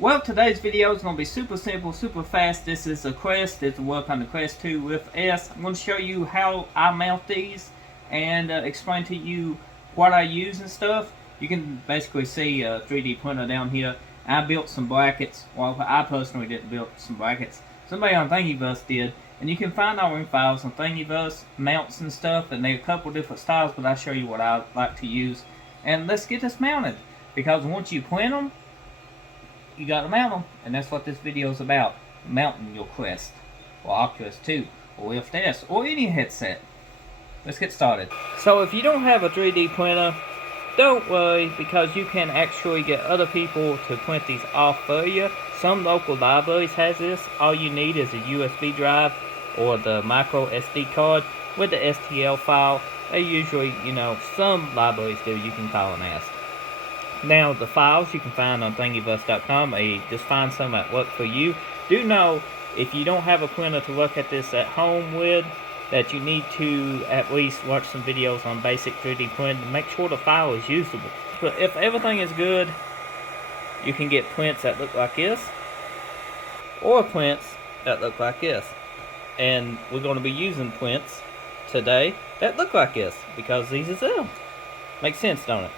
Well, today's video is going to be super simple, super fast. This is a Crest. It's a work on the Crest 2 with S. I'm going to show you how I mount these and explain to you what I use and stuff. You can basically see a 3D printer down here. I built some brackets. Well, I personally didn't build some brackets. Somebody on Thingiverse did. And you can find our files on Thingiverse, mounts and stuff. And there are a couple different styles, but I'll show you what I like to use. And let's get this mounted. Because once you print them, you gotta mount them, and that's what this video is about. Mounting your Quest, or Oculus 2, or Rift S, or any headset. Let's get started. So if you don't have a 3D printer, don't worry, because you can actually get other people to print these off for you. Some local libraries has this. All you need is a USB drive, or the micro SD card, with the STL file. They usually, some libraries do. You can call and ask. Now, the files you can find on Thingiverse.com. Just find some that work for you. Do know, if you don't have a printer to look at this at home with, that you need to at least watch some videos on basic 3D printing to make sure the file is usable. But if everything is good, you can get prints that look like this, or prints that look like this. And we're going to be using prints today that look like this, because these are them. Makes sense, don't it?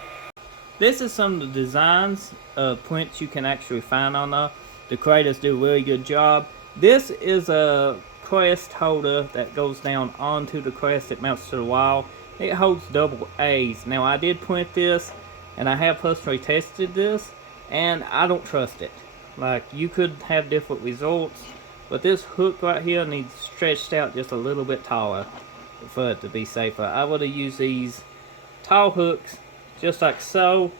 This is some of the designs of prints you can actually find on there. The creators do a really good job. This is a Crest holder that goes down onto the Crest. It mounts to the wall. It holds double A's. Now, I did print this, and I have personally tested this, and I don't trust it. Like, you could have different results, but this hook right here needs stretched out just a little bit taller for it to be safer. I would have used these tall hooks just like so,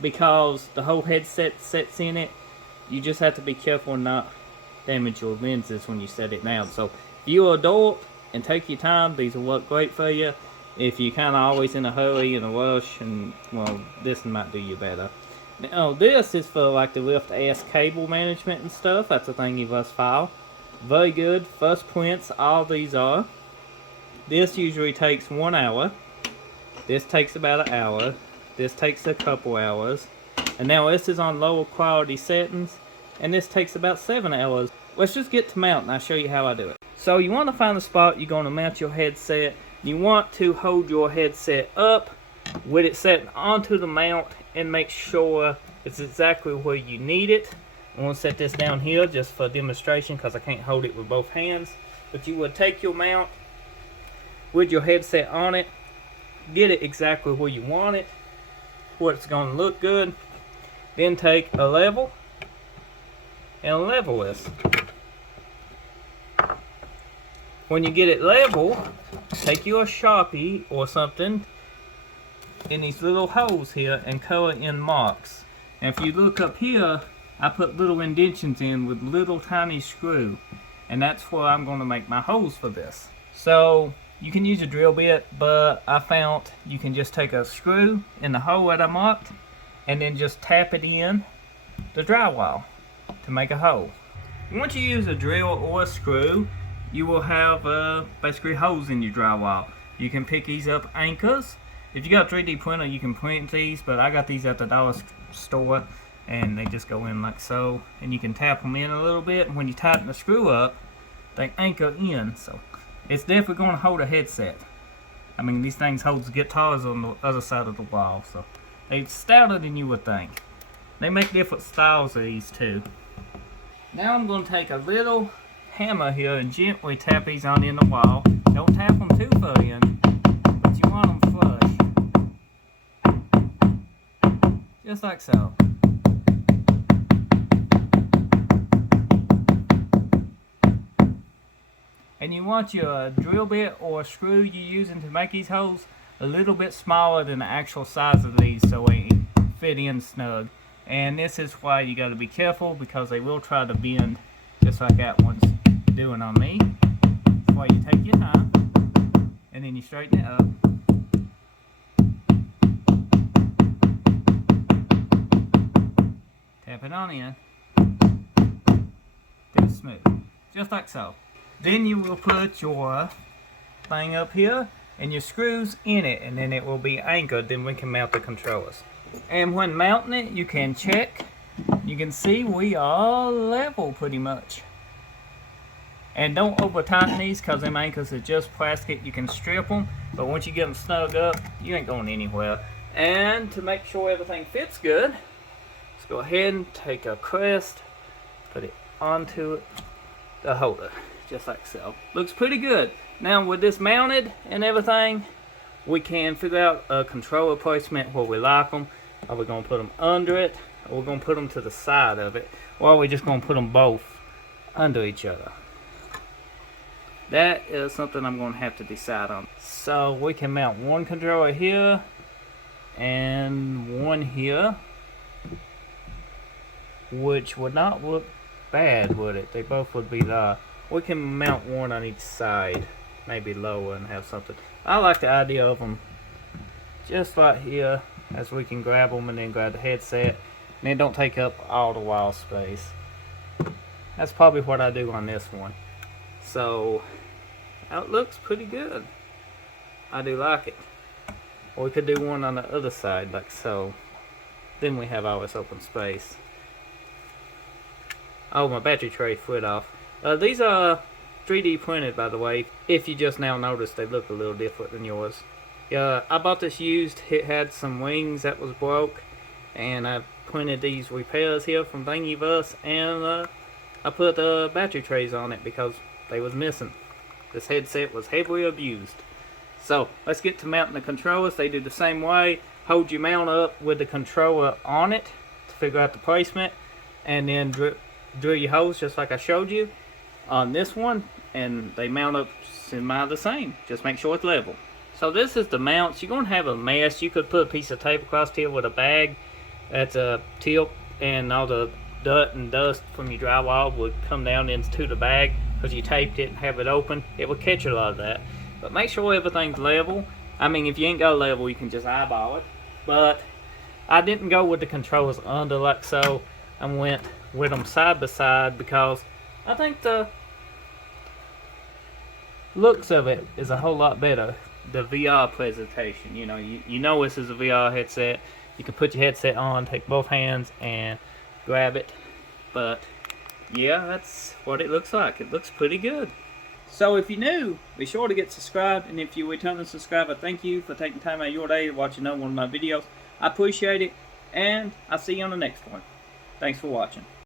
because the whole headset sets in it. You just have to be careful and not damage your lenses when you set it down. So if you're an adult and take your time, these will work great for you. If you're kind of always in a hurry and a rush, and well, this might do you better. Now this is for like the Rift S cable management and stuff. That's a Thingiverse file. Very good. First prints, all these are. This usually takes 1 hour. This takes about an hour. This takes a couple hours. And now this is on lower quality settings, and this takes about 7 hours. Let's just get to mount and I'll show you how I do it. So you want to find a spot you're going to mount your headset. You want to hold your headset up with it set onto the mount and make sure it's exactly where you need it. I'm going to set this down here just for demonstration because I can't hold it with both hands. But you would take your mount with your headset on it, get it exactly where you want it, where it's going to look good. Then take a level and level this. When you get it level, take your Sharpie or something in these little holes here and color in marks. And if you look up here, I put little indentions in with little tiny screw, and that's where I'm going to make my holes for this. So you can use a drill bit, but I found you can just take a screw in the hole that I marked and then just tap it in the drywall to make a hole. Once you use a drill or a screw, you will have basically holes in your drywall. You can pick these up anchors. If you got a 3D printer, you can print these, but I got these at the dollar store, and they just go in like so. And you can tap them in a little bit, and when you tighten the screw up, they anchor in. So it's definitely going to hold a headset. I mean, these things hold guitars on the other side of the wall, so they're stouter than you would think. They make different styles of these too. Now I'm going to take a little hammer here and gently tap these on in the wall. Don't tap them too far in, but you want them flush. Just like so. And you want your drill bit or screw you're using to make these holes a little bit smaller than the actual size of these, so they fit in snug. And this is why you got to be careful, because they will try to bend just like that one's doing on me. That's why you take your time and then you straighten it up. Tap it on in. Then smooth. Just like so. Then you will put your thing up here and your screws in it, and then it will be anchored. Then we can mount the controllers. And when mounting it, you can check You can see we are level pretty much. And don't over tighten these because them anchors are just plastic. You can strip them, but once you get them snug up, you ain't going anywhere. And to make sure everything fits good, let's go ahead and take a crest, put it onto the holder, just like so. Looks pretty good. Now with this mounted and everything, we can figure out a controller placement where we like them. Are we going to put them under it, or we're going to put them to the side of it, or are we just going to put them both under each other? That is something I'm going to have to decide on. So we can mount one controller here and one here, which would not look bad, would it? They both would be there. We can mount one on each side, maybe lower, and have something. I like the idea of them just like here, as we can grab them and then grab the headset, and it don't take up all the wall space. That's probably what I do on this one. So it looks pretty good. I do like it. Or we could do one on the other side like so. Then we have all this open space. Oh, my battery tray slid off. These are 3D printed, by the way. If you just now noticed, they look a little different than yours. I bought this used. It had some wings that was broke, and I printed these repairs here from Thingiverse, and I put battery trays on it because they was missing. This headset was heavily abused. So let's get to mounting the controllers. They do the same way. Hold your mount up with the controller on it to figure out the placement, and then drill your holes just like I showed you on this one, and they mount up semi the same. Just make sure it's level. So this is the mounts. You're going to have a mess. You could put a piece of tape across here with a bag that's a tip, and all the dirt and dust from your drywall would come down into the bag because you taped it and have it open. It would catch a lot of that. But make sure everything's level. I mean, if you ain't got level, you can just eyeball it. But I didn't go with the controllers under like so. I went with them side by side because I think the looks of it is a whole lot better. The VR presentation, you know this is a VR headset. You can put your headset on, take both hands and grab it. But yeah, that's what it looks like. It looks pretty good. So if you're new, be sure to get subscribed, and if you return to subscribe, I thank you for taking time out of your day to watch another one of my videos. I appreciate it, and I'll see you on the next one. Thanks for watching.